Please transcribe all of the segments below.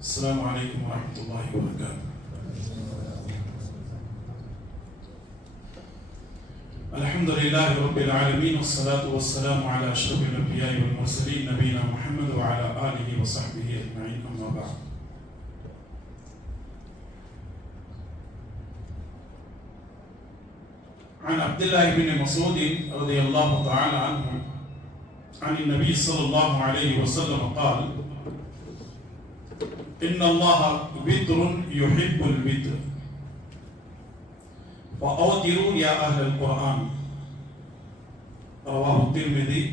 السلام عليكم ورحمة الله وبركاته. الحمد لله رب العالمين والصلاة والسلام على أشرف الأنبياء والمرسلين نبينا محمد وعلى آله وصحبه أجمعين، أما بعد. عن عبد الله بن مسعود رضي الله تعالى عنه عن النبي صلى الله عليه وسلم قال: إن الله وتر يحب الوتر فأوتروا يا أهل القرآن. رواه الترمذي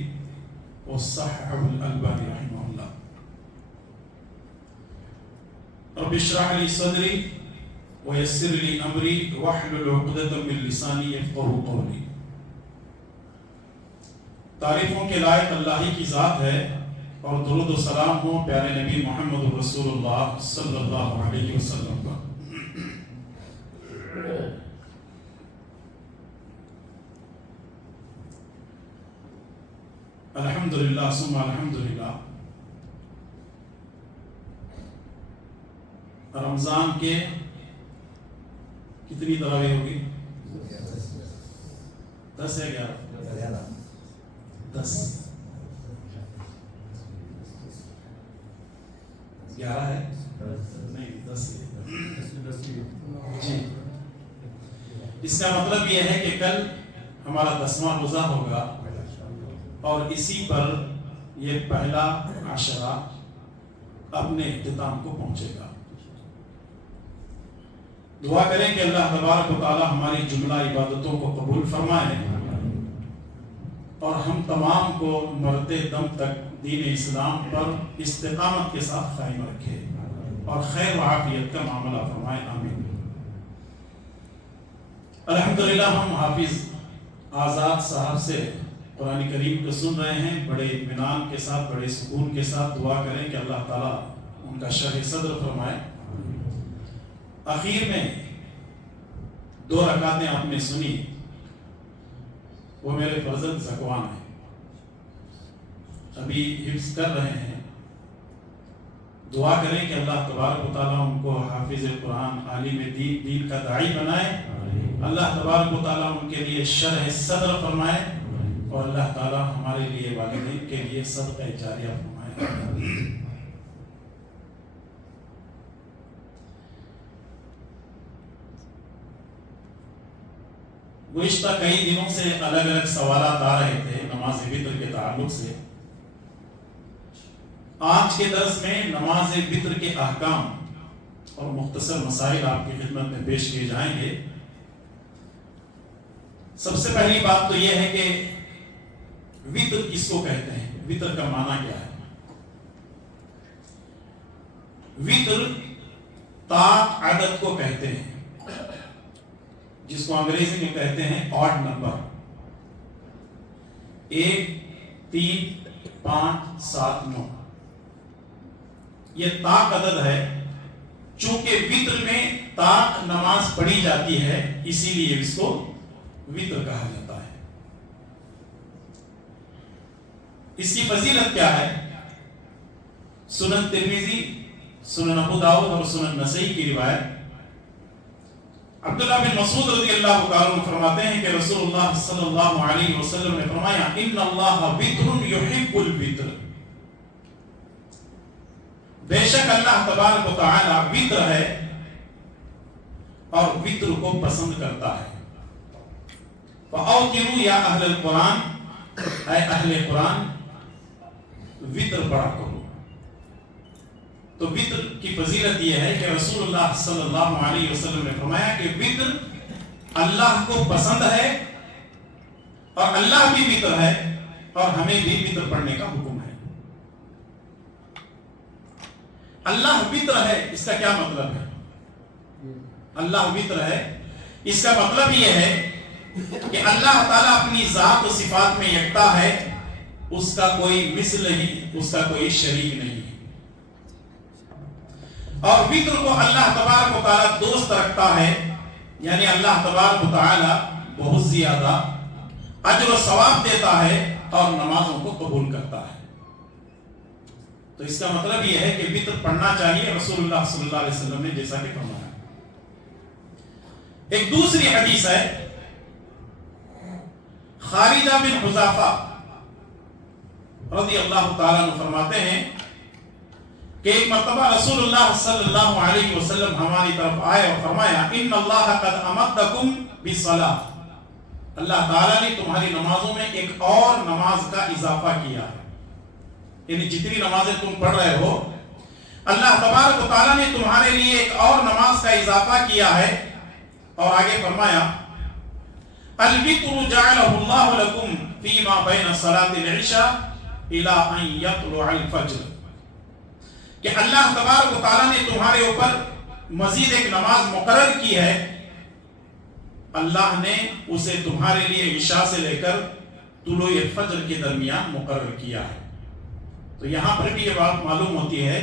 وصححه الألباني رحمه الله. رب اشرح لي صدري ويسر لي أمري واحلل عقدة من لساني يفقهوا قولي. تعریفوں کے لائق اللہ ہی کی ذات ہے اور درود و سلام ہو پیارے نبی محمد رسول اللہ صلی اللہ علیہ وسلم پر. الحمدللہ ثم الحمدللہ. رمضان کے کتنی تراویح ہوگی؟ 10 ہے 11؟ 10 11 ہے نہیں 10 جی. اس کا مطلب یہ ہے کہ کل ہمارا 10واں روزہ ہوگا اور اسی پر یہ پہلا عشرہ اپنے اختتام کو پہنچے گا. دعا کریں کہ اللہ تبارک و تعالی ہماری جملہ عبادتوں کو قبول فرمائے اور ہم تمام کو مرتے دم تک دین اسلام پر استقامت کے ساتھ قائم رکھے اور خیر و عافیت کا معاملہ فرمائے. آمین. الحمدللہ ہم حافظ آزاد صاحب سے قرآن کریم کو سن رہے ہیں. بڑے اطمینان کے ساتھ بڑے سکون کے ساتھ دعا کریں کہ اللہ تعالیٰ ان کا شرح صدر فرمائے. آخر میں 2 رکعتیں آپ نے سنی، وہ میرے فرزند زکوان ہیں، ابھی حفظ کر رہے ہیں. دعا کریں کہ اللہ تبارک و تعالیٰ ان کو حافظ قرآن، عالم دین کا داعی بنائے. اللہ تبارک و تعالیٰ ان کے لیے شرح صدر فرمائے اور اللہ تعالیٰ ہمارے لیے والدین کے لیے صدقہ جاریہ فرمائے. گزشتہ کئی دنوں سے الگ الگ سوالات آ رہے تھے نماز وتر کے تعلق سے. آج کے درس میں نماز وتر کے احکام اور مختصر مسائل آپ کی خدمت میں پیش کیے جائیں گے. سب سے پہلی بات تو یہ ہے کہ وتر کس کو کہتے ہیں، وتر کا معنی کیا ہے. وتر طاق عدد کو کہتے ہیں جس کو انگریزی میں کہتے ہیں آڈ نمبر. 1 3 5 7 9 یہ طاق عدد ہے. چونکہ وتر میں طاق نماز پڑھی جاتی ہے اسی لیے اس کو وتر کہا جاتا ہے. اس کی فضیلت کیا ہے؟ سنن ترمذی، سنن ابو داؤد اور سنن نسائی کی روایت. عبداللہ بن مسعود رضی اللہ عنہ فرماتے ہیں کہ رسول اللہ صلی اللہ علیہ وسلم نے فرمایا: ان اللہ وتر یحب الوتر. بے شک اللہ تبارک و تعالی وتر ہے اور وتر کو پسند کرتا ہے. فاوتروا یا اہل القرآن، اے اہل قرآن وتر پڑھا کرو. تو وتر کی فضیلت یہ ہے کہ رسول اللہ صلی اللہ علیہ وسلم نے فرمایا کہ وتر اللہ کو پسند ہے اور اللہ بھی وتر ہے اور ہمیں بھی وتر پڑھنے کا حکم ہے. اللہ وتر ہے، اس کا کیا مطلب ہے؟ اللہ وتر ہے اس کا مطلب یہ ہے کہ اللہ تعالیٰ اپنی ذات و صفات میں یکتا ہے، اس کا کوئی مثل نہیں، اس کا کوئی شریک نہیں. اور وتر کو اللہ تبارک و تعالیٰ دوست رکھتا ہے، یعنی اللہ تبارک و تعالیٰ بہت زیادہ اجر و ثواب دیتا ہے اور نمازوں کو قبول کرتا ہے. تو اس کا مطلب یہ ہے کہ وطر پڑھنا چاہیے رسول اللہ صلی اللہ علیہ وسلم نے جیسا کہ فرمایا۔ ایک دوسری حدیث ہے، خارجہ بن حذافہ رضی اللہ تعالیٰ عنہ فرماتے ہیں کہ ایک مرتبہ رسول اللہ صلی اللہ علیہ وسلم ہماری طرف آئے اور فرمایا ان اللہ قد امدکم بالصلاۃ، اللہ تعالیٰ نے تمہاری نمازوں میں ایک اور نماز کا اضافہ کیا ہے، یعنی جتنی نمازیں تم پڑھ رہے ہو اللہ تبارک و تعالیٰ نے تمہارے لیے ایک اور نماز کا اضافہ کیا ہے۔ اور آگے فرمایا الوتر جعلہ اللہ لکم فیما بین صلاۃ العشاء الی ان یطلع الفجر، کہ اللہ تبارک و تعالیٰ نے تمہارے اوپر مزید ایک نماز مقرر کی ہے، اللہ نے اسے تمہارے لیے عشاء سے لے کر طلوع فجر کے درمیان مقرر کیا ہے۔ تو یہاں پر بھی یہ بات معلوم ہوتی ہے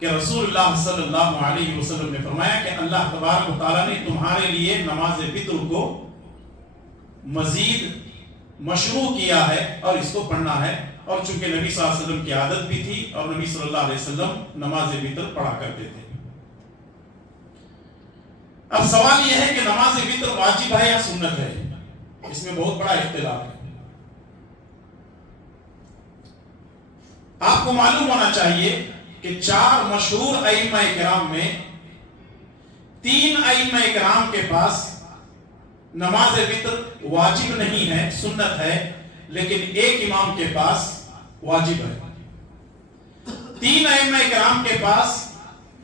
کہ رسول اللہ صلی اللہ علیہ وسلم نے فرمایا کہ اللہ تبارک و تعالیٰ نے تمہارے لیے نماز وتر کو مزید مشروع کیا ہے اور اس کو پڑھنا ہے، اور چونکہ نبی صلی اللہ علیہ وسلم کی عادت بھی تھی اور نبی صلی اللہ علیہ وسلم نماز وتر پڑھا کرتے تھے۔ اب سوال یہ ہے کہ نماز وتر واجب ہے یا سنت ہے؟ اس میں بہت بڑا اختلاف ہے۔ آپ کو معلوم ہونا چاہیے کہ 4 مشہور ائمہ کرام میں 3 ائمہ کرام کے پاس نماز وتر واجب نہیں ہے، سنت ہے، لیکن ایک امام کے پاس واجب ہے۔ 3 ائمہ کرام کے پاس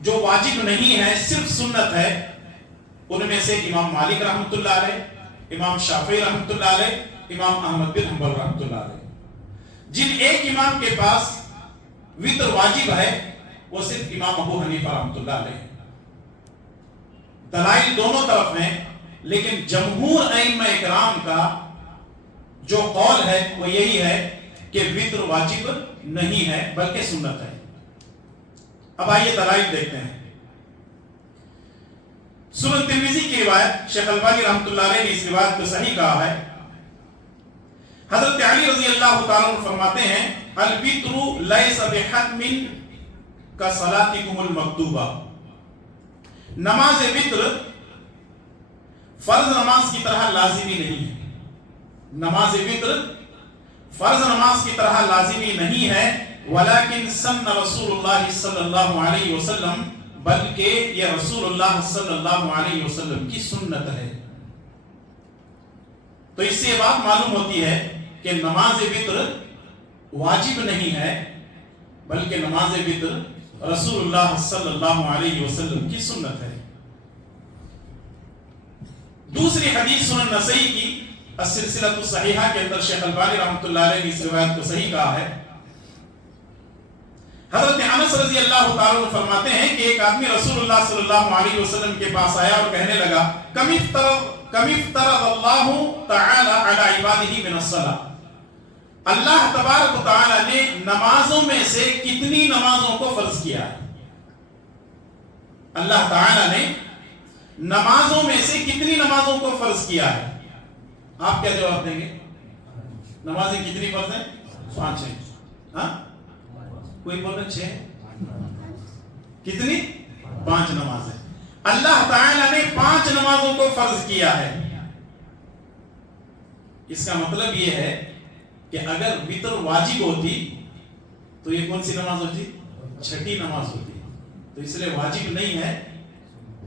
جو واجب نہیں ہے صرف سنت ہے، ان میں سے امام مالک رحمۃ اللہ علیہ، امام شافعی رحمۃ اللہ علیہ، امام احمد بن حنبل رحمۃ اللہ علیہ۔ جن ایک امام کے پاس وتر واجب ہے وہ صرف امام ابو حنیفہ رحمۃ اللہ علیہ۔ دلائل دونوں طرف ہیں، لیکن جمہور ائمہ کرام کا جو قول ہے وہ یہی ہے کہ وتر واجب نہیں ہے بلکہ سنت ہے۔ اب آئیے دلائل دیکھتے ہیں۔ سنن ترمذی کی روایت، شیخ البانی رحمۃ اللہ علیہ نے اس روایت کو صحیح کہا ہے۔ حضرت علی رضی اللہ تعالیٰ عنہ فرماتے ہیں الوتر لیس بحتم کصلاتکم المکتوبہ، نماز وتر فرض نماز کی طرح لازمی نہیں ہے، نماز وتر فرض نماز کی طرح لازمی نہیں ہے، ولیکن سن رسول اللہ صلی اللہ علیہ وسلم، بلکہ یہ رسول اللہ صلی اللہ علیہ وسلم کی سنت ہے۔ تو اس سے یہ بات معلوم ہوتی ہے کہ نماز وتر واجب نہیں ہے بلکہ نماز وتر رسول اللہ صلی اللہ علیہ وسلم کی سنت ہے۔ دوسری حدیث سنن نسائی کی السلسلۃ الصحیحہ کے اندر شیخ البانی رحمۃ اللہ علیہ نے اس روایت کو صحیح کہا ہے۔ حضرت انس رضی اللہ تعالیٰ عنہ فرماتے ہیں کہ ایک آدمی رسول اللہ صلی اللہ علیہ وسلم کے پاس آیا اور کہنے لگا کم افترض اللہ تعالی علی عبادہ من الصلاۃ، اللہ تبارک و تعالی نے نمازوں میں سے کتنی نمازوں کو فرض کیا ہے؟ اللہ تعالی نے نمازوں میں سے کتنی نمازوں کو فرض کیا ہے؟ آپ کیا جواب دیں گے؟ نمازیں کتنی فرض ہیں؟ 5 ہیں۔ ہاں کوئی بول رہے 6؟ کتنی؟ 5 نمازیں۔ اللہ تعالی نے 5 نمازوں کو فرض کیا ہے۔ اس کا مطلب یہ ہے کہ اگر وتر واجب ہوتی تو یہ کون سی نماز ہوتی؟ 6ٹھی نماز ہوتی۔ تو اس لیے واجب نہیں ہے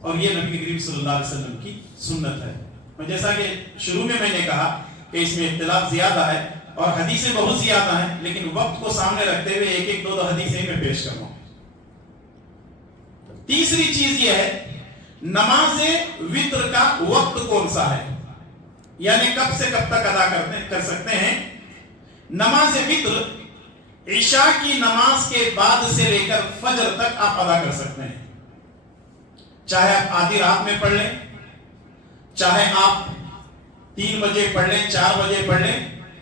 اور یہ نبی کریم صلی اللہ علیہ وسلم کی سنت ہے۔ اور جیسا کہ شروع میں نے کہا کہ اس میں اختلاف زیادہ ہے اور حدیثیں بہت زیادہ ہیں، لیکن وقت کو سامنے رکھتے ہوئے ایک ایک 2 حدیثیں میں پیش کروں۔ تیسری چیز یہ ہے نماز وتر کا وقت کون سا ہے، یعنی کب سے کب تک ادا کر سکتے ہیں۔ نماز وتر عشاء کی نماز کے بعد سے لے کر فجر تک آپ ادا کر سکتے ہیں، چاہے آپ آدھی رات میں پڑھ لیں، چاہے آپ 3 بجے پڑھ لیں، 4 بجے پڑھ لیں،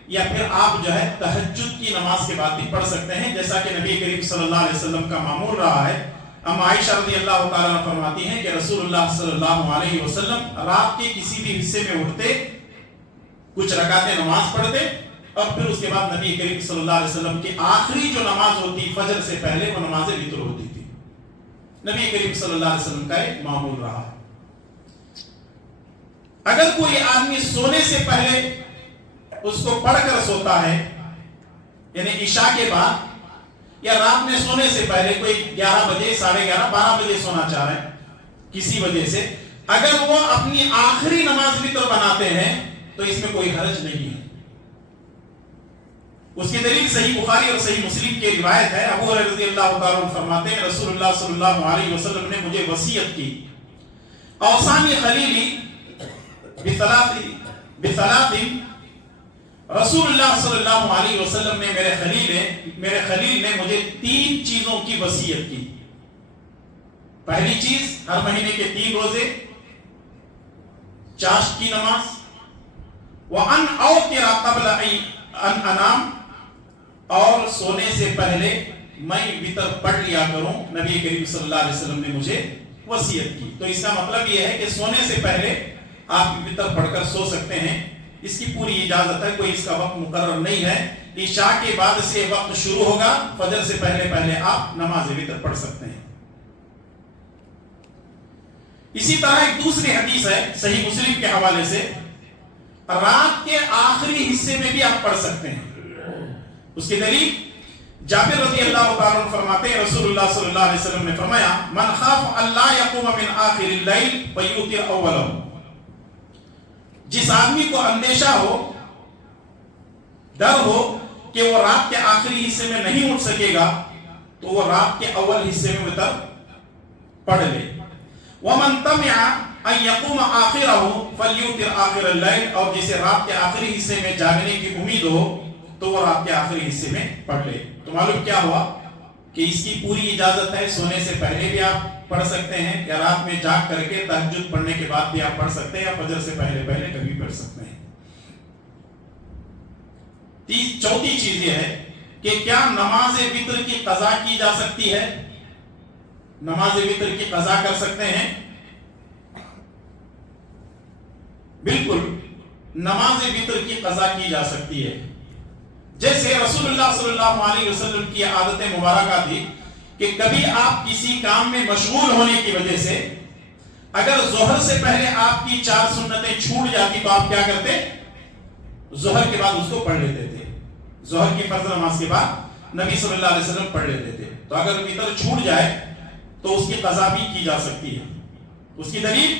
یا پھر آپ جو ہے تہجد کی نماز کے بعد بھی پڑھ سکتے ہیں، جیسا کہ نبی کریم صلی اللہ علیہ وسلم کا معمول رہا ہے۔ ام عائشہ رضی اللہ تعالیٰ عنہ فرماتی ہیں کہ رسول اللہ صلی اللہ علیہ وسلم رات کے کسی بھی حصے میں اٹھتے، کچھ رکعتیں نماز پڑھتے اور پھر اس کے بعد نبی کریم صلی اللہ علیہ وسلم کی آخری جو نماز ہوتی فجر سے پہلے وہ نماز وتر ہوتی تھی. نبی کریم صلی اللہ علیہ وسلم کا ایک معمول رہا. اگر کوئی آدمی سونے سے پہلے اس کو پڑھ کر سوتا ہے، یعنی عشاء کے بعد یا رات میں سونے سے پہلے کوئی 11 بجے 11:30 12 بجے سونا چاہ رہے ہیں کسی وجہ سے، اگر وہ اپنی آخری نماز وتر بناتے ہیں تو اس میں کوئی حرج نہیں ہے. اس کی دلیل صحیح بخاری اور صحیح مسلم کی روایت ہے. ابو ہریرہ رضی اللہ تعالیٰ عنہ فرماتے ہیں رسول اللہ صلی اللہ علیہ وسلم نے مجھے وصیت کی، اوصانی خلیلی بثلاث، رسول اللہ صلی اللہ علیہ وسلم نے میرے خلیل نے مجھے 3 چیزوں کی وصیت کی. پہلی چیز ہر مہینے کے 3 روزے، چاشت کی نماز، وَأَنْ أَوْتِرَ قَبْلَ أَنْ أَنَامَ، اور سونے سے پہلے میں وتر پڑھ لیا کروں. نبی کریم صلی اللہ علیہ وسلم نے مجھے وصیت کی. تو اس کا مطلب یہ ہے کہ سونے سے پہلے آپ وتر پڑھ کر سو سکتے ہیں، اس کی پوری اجازت ہے، کوئی اس کا وقت مقرر نہیں ہے. عشاء کے بعد سے وقت شروع ہوگا، فجر سے پہلے آپ نماز وتر پڑھ سکتے ہیں. اسی طرح ایک دوسری حدیث ہے صحیح مسلم کے حوالے سے، رات کے آخری حصے میں بھی آپ پڑھ سکتے ہیں. اس کی دلیل جابر رضی اللہ تعالیٰ عنہ فرماتے ہیں رسول اللہ صلی اللہ علیہ وسلم نے فرمایا من خاف اللہ یقوم من آخر اللیل فیوتر اولہ، جس آدمی کو اندیشہ ہو، ڈر ہو کہ وہ رات کے آخری حصے میں نہیں اٹھ سکے گا تو وہ رات کے اول حصے میں وتر پڑھ لے. ومن طمع ان یقوم آخرہ فلیوتر آخر اللیل، اور جسے رات کے آخری حصے میں جاگنے کی امید ہو تو وہ رات کے آخری حصے میں پڑھ لے. تو معلوم کیا ہوا کہ اس کی پوری اجازت ہے، سونے سے پہلے بھی آپ پڑھ سکتے ہیں، یا رات میں جاگ کر کے تہجد پڑھنے کے بعد بھی آپ پڑھ سکتے ہیں، یا فجر سے پہلے کبھی پڑھ سکتے ہیں. چوتھی چیز یہ ہے کہ کیا نماز وتر کی قضا کی جا سکتی ہے؟ نماز وتر کی قضا کر سکتے ہیں؟ بالکل نماز وتر کی قضا کی جا سکتی ہے. جیسے رسول اللہ صلی اللہ علیہ وسلم کی عادت مبارکہ تھی کہ کبھی آپ کسی کام میں مشغول ہونے کی وجہ سے اگر ظہر سے پہلے آپ کی 4 سنتیں چھوٹ جاتی تو آپ کیا کرتے؟ ظہر کے بعد اس کو پڑھ لیتے تھے. ظہر کی فرض نماز کے بعد نبی صلی اللہ علیہ وسلم پڑھ لیتے تھے. تو اگر وتر چھوٹ جائے تو اس کی قضا بھی کی جا سکتی ہے. اس کی دلیل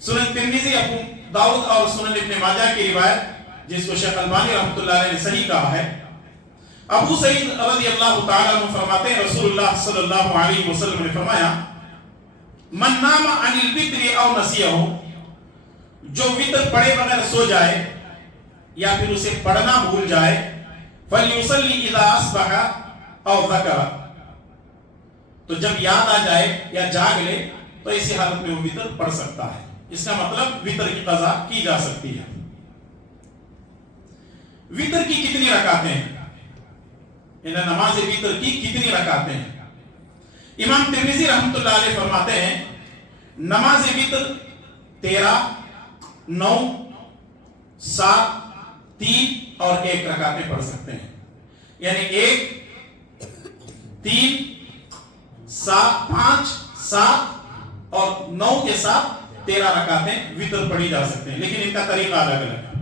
سنن ترمذی، ابو داؤد اور سنن ابن ماجہ کی روایت جس کو شیخ البانی رحمۃ اللہ علیہ نے صحیح کہا ہے. ابو سعید رضی اللہ تعالیٰ عنہ فرماتے ہیں رسول اللہ صلی اللہ علیہ وسلم نے فرمایا من نام عن الوتر او نسیہ، جو وتر پڑھے بغیر سو جائے یا پھر اسے پڑھنا بھول جائے، فلیصلی اذا اصبح او ذکر، تو جب یاد آ جائے یا جاگ لے تو اسی حالت میں وہ وتر پڑھ سکتا ہے. اس کا مطلب وتر کی قضا کی جا سکتی ہے. وتر کی کتنی رکعتیں ہیں؟ نماز وتر کی کتنی رکعتیں ہیں؟ امام ترمذی رحمۃ اللہ علیہ فرماتے ہیں نماز وتر 13، 9، 7، 3 اور 1 رکعتیں پڑھ سکتے ہیں. یعنی 1، 3، 7، 5، 7 اور 9 کے ساتھ 13 رکعتیں وتر پڑھی جا سکتے ہیں، لیکن ان کا طریقہ الگ الگ ہے.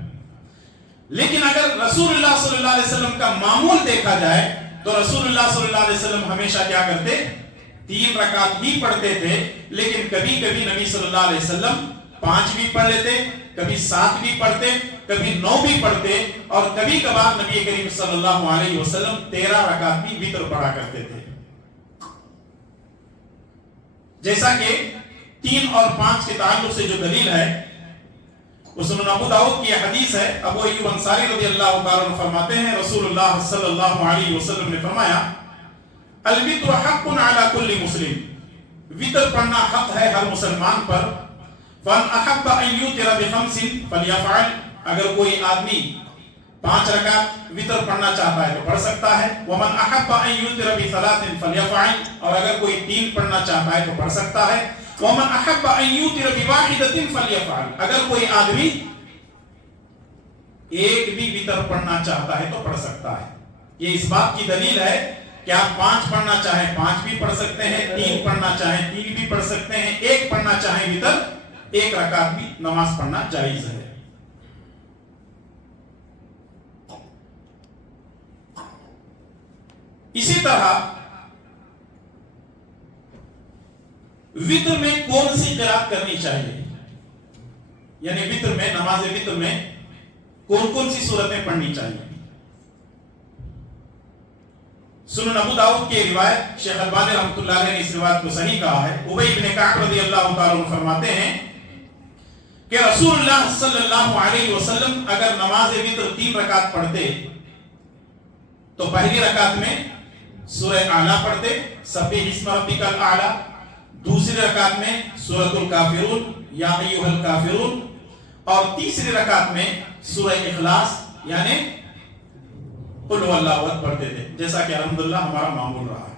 لیکن اگر رسول اللہ صلی اللہ علیہ وسلم کا معمول دیکھا جائے تو رسول اللہ صلی اللہ علیہ وسلم ہمیشہ کیا کرتے؟ 3 رکعت ہی پڑھتے تھے. لیکن کبھی کبھی نبی صلی اللہ علیہ وسلم 5 بھی پڑھ لیتے، کبھی 7 بھی پڑھتے، کبھی 9 بھی پڑھتے، اور کبھی کبھار نبی کریم صلی اللہ علیہ وسلم 13 رکعت بھی وتر پڑھا کرتے تھے. جیسا کہ 3 اور 5 کے تعلق سے جو دلیل ہے وہ سنن ابو داؤد کی حدیث ہے. ابو ایوب انصاری رضی اللہ تعالیٰ عنہ فرماتے ہیں رسول اللہ صلی اللہ علیہ وسلم نے فرمایا الوتر حق علی کل مسلم، وتر پڑھنا حق ہے ہر مسلمان پر. فَإِنْ أَحَبَّ أَنْ يُوتِرَ بِخَمْسٍ فَلْيَفْعَلْ، اگر کوئی آدمی 5 رکعت وتر پڑھنا چاہتا ہے تو پڑھ سکتا ہے. وَمَنْ أَحَبَّ أَنْ يُوتِرَ بِثَلَاثٍ فَلْيَفْعَلْ، اور اگر کوئی 3 پڑھنا چاہتا ہے تو پڑھ سکتا ہے. وَمَنْ أَحَبَّ أَنْ يُوتِرَ بِوَاحِدَةٍ فَلْيَفْعَلْ، اگر کوئی آدمی ایک بھی وتر پڑھنا چاہتا ہے تو پڑھ سکتا ہے. یہ اس بات کی دلیل ہے کہ آپ 5 پڑھنا چاہیں 5 بھی پڑھ سکتے ہیں, 3 پڑھنا چاہیں 3 بھی پڑھ سکتے ہیں, 1 پڑھنا چاہیں وتر 1 رکعت بھی نماز پڑھنا جائز ہے. اسی طرح وتر میں کون سی قرات کرنی چاہیے, یعنی وتر میں, نماز وتر میں کون کون سی صورتیں پڑھنی چاہیے. سنن ابو داؤد کی روایت, شیخ البانی رحمۃ اللہ علیہ نے اس روایت کو صحیح کہا ہے. ابی بن کعب رضی اللہ تعالی عنہ فرماتے ہیں کہ رسول اللہ صلی اللہ علیہ وسلم اگر نماز وتر 3 رکعت پڑھتے تو پہلی رکعت میں سورہ اعلیٰ پڑھتے, سبح اسم ربک الاعلیٰ. دوسری رکعت میں سورۃ الکافرون یا ایھا الکافرون, اور تیسری رکعت میں سورہ اخلاص یعنی قل هو اللہ احد پڑھتے تھے, جیسا کہ الحمدللہ ہمارا معمول رہا ہے.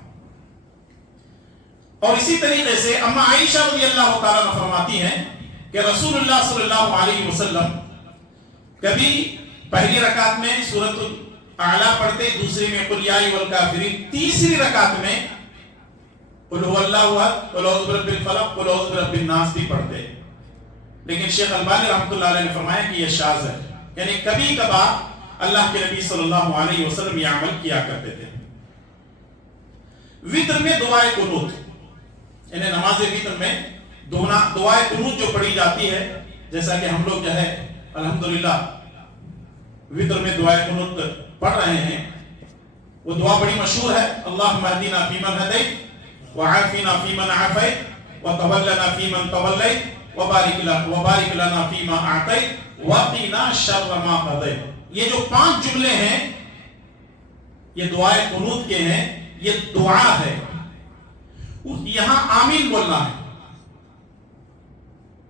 اور اسی طریقے سے اما عائشہ رضی اللہ تعالیٰ عنہ فرماتی ہیں کہ رسول اللہ صلی اللہ علیہ وسلم کبھی پہلی رکعت میں سورۃ اعلیٰ پڑھتے, دوسری میں قل یا ایھا الکافرین, تیسری رکعت میں قل هو اللہ احد, قل اعوذ برب الفلق, قل اعوذ برب الناس بھی پڑھتے. لیکن شیخ البانی رحمۃ اللہ علیہ نے فرمایا کہ یہ شاذ ہے, یعنی کبھی کبھار اللہ کے نبی صلی اللہ علیہ وسلم یہ عمل کیا کرتے تھے. وتر میں دعائے قنوت, یعنی نماز وتر میں دعائے قنوت جو پڑھی جاتی ہے, جیسا کہ ہم لوگ جو ہے الحمدللہ وتر میں دعائے قنوت پڑھ رہے ہیں, وہ دعا بڑی مشہور ہے. اللہم اہدنا فیمن ہدیت وعافنا فیمن عافیت وتولنا فیمن تولیت وبارک لنا فیما اعطیت وقنا شر ما قضیت. یہ جو 5 جملے ہیں یہ دعائے قنوت کے ہیں, یہ دعا ہے. یہاں آمین بولنا ہے,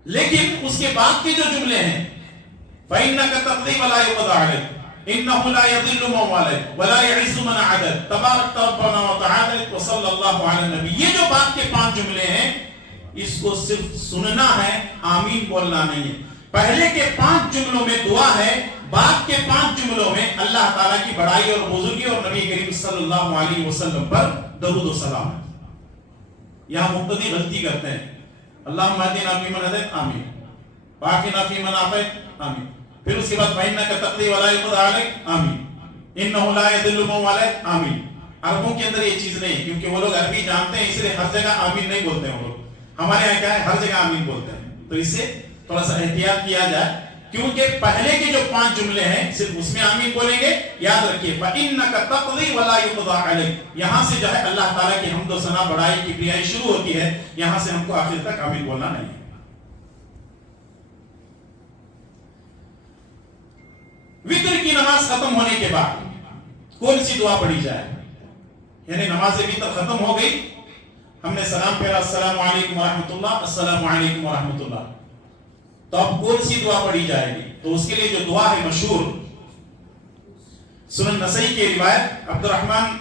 لیکن اس کے بعد کے جو جملے ہیں فَإِنَّكَ تَقْضِي وَلَا يُقْضَىٰ عَلَيْكَ إِنَّهُ لَا يَضِلُّ مَنْ وَالَيْتَ وَلَا يَعِزُّ مَنْ عَادَيْتَ تَبَارَكْتَ رَبَّنَا وَتَعَالَيْتَ وَصَلَّى اللَّهُ عَلَى النَّبِيِّ. یہ جو بعد کے 5 جملے ہیں اس کو صرف سننا ہے, آمین بولنا نہیں ہے. پہلے کے 5 جملوں میں دعا ہے, بعد کے 5 جملوں میں اللہ تعالیٰ کی بڑائی اور بزرگی اور نبی کریم صلی اللہ علیہ وسلم پر درود و سلام ہے. یہاں مقتدی غلطی کرتے ہیں, اللہم اہدنا فیمن ہدیت آمین, وعافنا فیمن عافیت آمین, پھر اس کے بعد فإنک تقضی ولا یقضی علیک آمین, انہ لا یضل من والیت آمین. عربوں کے اندر یہ چیز نہیں, کیونکہ وہ لوگ عربی جانتے ہیں, اس لیے ہر جگہ آمین نہیں بولتے ہیں وہ لوگ. ہمارے یہاں کیا ہے, ہر جگہ آمین بولتے ہیں. تو اس سے تھوڑا سا احتیاط کیا جائے, کیونکہ پہلے کے جو 5 جملے ہیں صرف اس میں آمین بولیں گے. یاد رکھیے فإنک تقضی ولا یقضی علیک, یہاں سے جو ہے اللہ تعالیٰ کی حمد و ثنا, بڑائی, کبریائی شروع ہوتی ہے. یہاں سے ہم کو آخر تک آمین بولنا نہیں ہے. وتر کی نماز ختم ہونے کے بعد کون سی دعا پڑھی جائے, یعنی نماز وتر ختم ہو گئی, ہم نے سلام پھیرا السلام علیکم ورحمۃ اللہ, السلام علیکم ورحمۃ اللہ, تو اب کون سی دعا پڑھی جائے گی. تو اس کے لیے جو دعا ہے مشہور, سنن نسائی کی روایت, عبد الرحمن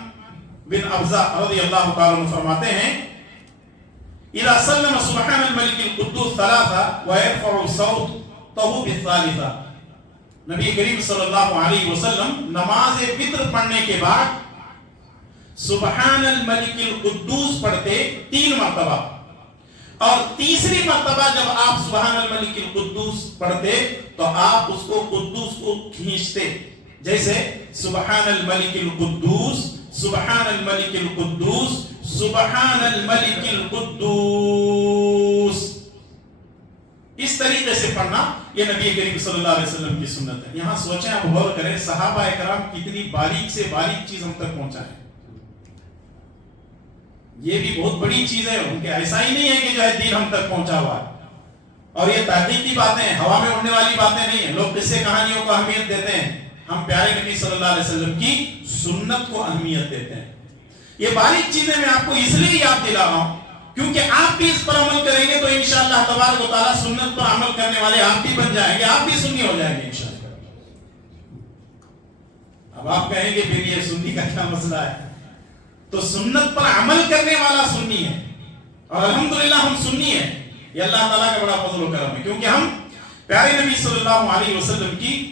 بن ابزہ رضی اللہ تعالی عنہ فرماتے ہیں اذا سلم سبحان الملک القدوس ثلاثہ ويرفع صوته بالثالثہ. نبی کریم صلی اللہ علیہ وسلم نماز وتر پڑھنے کے بعد سبحان الملک القدوس پڑھتے 3 مرتبہ, اور تیسری مرتبہ جب آپ سبحان الملک القدوس پڑھتے تو آپ اس کو قدوس کو کھینچتے, جیسے سبحان الملک القدوس, سبحان الملک القدوس, سبحان الملک القدوس. اس طریقے سے پڑھنا یہ نبی کریم صلی اللہ علیہ وسلم کی سنت ہے. یہاں سوچیں, آپ غور کریں, صحابہ اکرام کتنی باریک سے باریک چیز ہم تک پہنچائے. یہ بھی بہت بڑی چیز ہے ان کے, ایسا ہی نہیں ہے کہ جو ہے دین ہم تک پہنچا ہوا ہے. اور یہ تحقیقی باتیں ہیں, ہوا میں اڑنے والی باتیں نہیں ہیں. لوگ قصے کہانیوں کو اہمیت دیتے ہیں, ہم پیارے نبی صلی اللہ علیہ وسلم کی سنت کو اہمیت دیتے ہیں. یہ باریک چیزیں میں آپ کو اس لیے یاد دلا رہا ہوں کیونکہ آپ بھی اس پر عمل کریں گے تو انشاءاللہ تبارک و تعالیٰ سنت پر عمل کرنے والے آپ بھی بن جائیں گے, آپ بھی سنی ہو جائیں گے انشاءاللہ. اب آپ کہیں گے پھر یہ سنی کا کیا مسئلہ ہے, تو سنت پر عمل کرنے والا سنی ہے, اور الحمدللہ ہم سنی ہیں. یہ اللہ تعالیٰ کا بڑا فضل و کرم ہے, کیونکہ ہم پیارے نبی صلی اللہ علیہ وسلم کی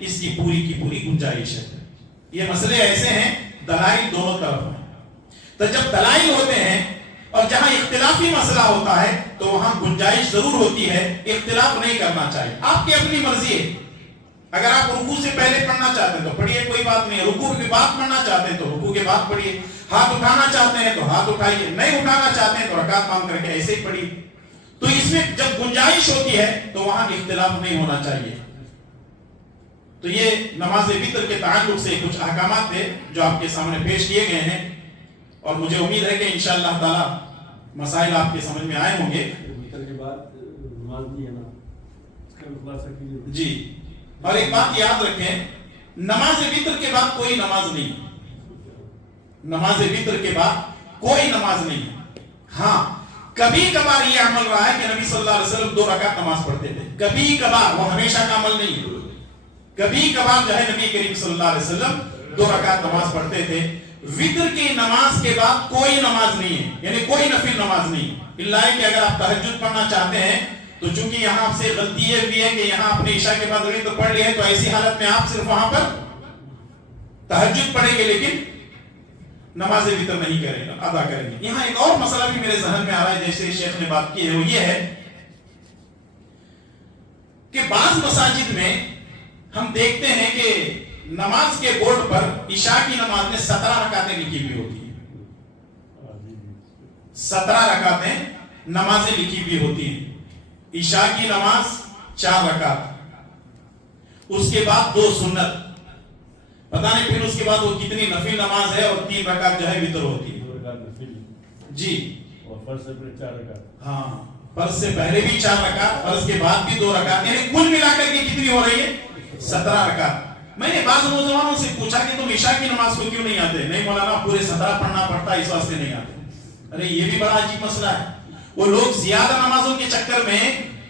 اس کی پوری گنجائش ہے. یہ مسئلے ایسے ہیں دلائل دونوں طرف ہیں. تو جب دلائل ہوتے ہیں اور جہاں اختلافی مسئلہ ہوتا ہے تو وہاں گنجائش ضرور ہوتی ہے, اختلاف نہیں کرنا چاہیے. آپ کی اپنی مرضی ہے, اگر آپ رکوع سے پہلے پڑھنا چاہتے ہیں تو پڑھیے, کوئی بات نہیں. رکوع کے بعد پڑھنا چاہتے ہیں تو رکوع کے بعد پڑھیے. ہاتھ اٹھانا چاہتے ہیں تو ہاتھ اٹھائیے, نہیں اٹھانا چاہتے ہیں تو رکعت مانگ کر کے ایسے ہی پڑھیے. تو اس میں جب گنجائش ہوتی ہے تو وہاں اختلاف نہیں ہونا چاہیے. تو یہ نماز وتر کے تعلق سے کچھ احکامات تھے جو آپ کے سامنے پیش کیے گئے ہیں, اور مجھے امید ہے کہ انشاءاللہ تعالی مسائل آپ کے سمجھ میں آئے ہوں گے. وتر کے بعد نماز بھی ہے نا, اس کا خلاصہ کیجیے. جی, اور ایک بات یاد رکھیں, نماز وتر کے بعد کوئی نماز نہیں. نماز وتر کے بعد کوئی نماز نہیں. ہاں کبھی کبھار یہ عمل رہا ہے کہ نبی صلی اللہ علیہ وسلم 2 رکعت نماز پڑھتے تھے. کبھی کبھار, وہ ہمیشہ کا عمل نہیں ہے. کبھی کبھار جو ہے نبی کریم صلی اللہ علیہ وسلم 2 رکعت نماز پڑھتے تھے. وتر کی نماز کے بعد کوئی نماز نہیں ہے, یعنی کوئی نفل نماز نہیں. اللہ ہے کہ اگر آپ تہجد پڑھنا چاہتے ہیں تو چونکہ یہاں آپ سے غلطی یہ بھی ہے کہ یہاں آپ نے عشاء کے بعد وتر پڑھ لی ہے, تو ایسی حالت میں آپ صرف وہاں پر تہجد پڑھیں گے لیکن نماز وتر نہیں کریں گے, ادا کریں گے. یہاں ایک اور مسئلہ بھی میرے ذہن میں آ رہا ہے, جیسے شیخ نے بات کی ہے, وہ یہ ہے کہ بعض مساجد میں ہم دیکھتے ہیں کہ نماز کے بورڈ پر عشاء کی نماز میں 17 رکعتیں لکھی ہوئی ہوتی ہیں. 17 رکعتیں نمازیں لکھی ہوئی ہوتی ہیں. عشاء کی نماز 4 رکعت, اس کے بعد 2 سنت, پتہ نہیں پھر اس کے بعد وہ کتنی نفل نماز ہے, اور 3 رکعت جو ہے وتر ہوتی ہے. 2 رکعت نفل جی, اور فرض سے پہلے 4 رکعت. ہاں فرض سے پہلے بھی 4 رکعت, فرض کے بعد بھی 2 رکعت, یعنی کل ملا کر کے کتنی ہو رہی ہے 17 رکعت. میں نے بعض نوجوانوں سے پوچھا کہ تم عشاء کی نماز کو کیوں نہیں آتے؟ نہیں مولانا پورے 17 پڑھنا پڑتا ہے اس واسطے نہیں آتے. ارے یہ بھی بڑا عجیب مسئلہ ہے. وہ لوگ زیادہ نمازوں کے چکر میں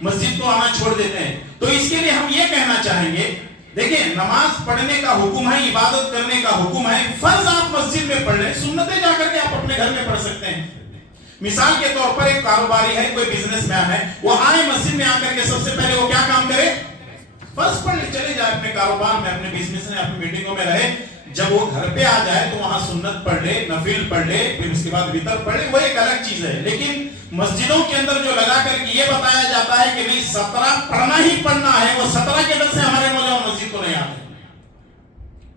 مسجد کو آنا چھوڑ دیتے ہیں. تو اس کے لیے ہم یہ کہنا چاہیں گے, دیکھیں نماز پڑھنے کا حکم ہے, عبادت کرنے کا حکم ہے. فرض آپ مسجد میں پڑھ لیں, سنتیں جا کر کے آپ اپنے گھر میں پڑھ سکتے ہیں. مثال کے طور پر ایک کاروباری ہے, کوئی بزنس مین ہے, وہ آئے مسجد میں آ کر کے سب سے پہلے وہ کیا کام کرے؟ فرض پڑھ لے, چلے جائے اپنے کاروبار میں, اپنے بزنس میں, اپنی میٹنگوں میں رہے. جب وہ گھر پہ آ جائے تو وہاں سنت پڑھ لے, نفل پڑھ لے, پھر اس کے بعد وتر پڑھ لے, وہ ایک الگ چیز ہے. لیکن مسجدوں کے اندر جو لگا کر کے یہ بتایا جاتا ہے کہ نہیں 17 پڑھنا ہی پڑھنا ہے, وہ 17 کے ڈر سے ہمارے نوجوان مسجد کو نہیں آتے.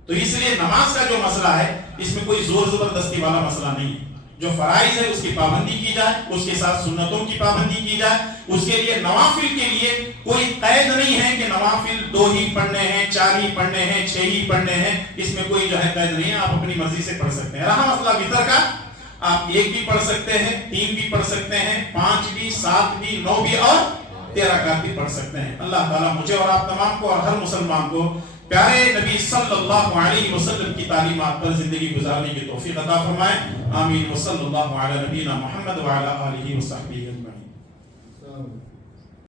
تو اس لیے نماز کا جو مسئلہ ہے اس میں کوئی زور زبردستی والا مسئلہ نہیں ہے. جو فرائض ہے اس کی پابندی کی جائے, اس کے ساتھ سنتوں کی پابندی کی جائے. اس کے لیے نوافل کے لیے کوئی قید نہیں ہے کہ نوافل 2 ہی پڑھنے ہیں, 4 ہی پڑھنے ہیں, 6 ہی پڑھنے ہیں. اس میں کوئی جو ہے قید نہیں ہے, آپ اپنی مرضی سے پڑھ سکتے ہیں. رہا مسئلہ وتر کا, آپ 1 بھی پڑھ سکتے ہیں, 3 بھی پڑھ سکتے ہیں, 5 بھی, 7 بھی, 9 بھی اور 13 رکعت بھی پڑھ سکتے ہیں. اللہ تعالیٰ مجھے اور آپ تمام کو اور ہر مسلمان کو پیارے نبی صلی اللہ علیہ وسلم کی تعلیمات پر زندگی گزارنے کی توفیق عطا فرمائے. آمین. وصلی اللہ علی نبینا محمد وعلی آلہ وصحبہ اجمعین.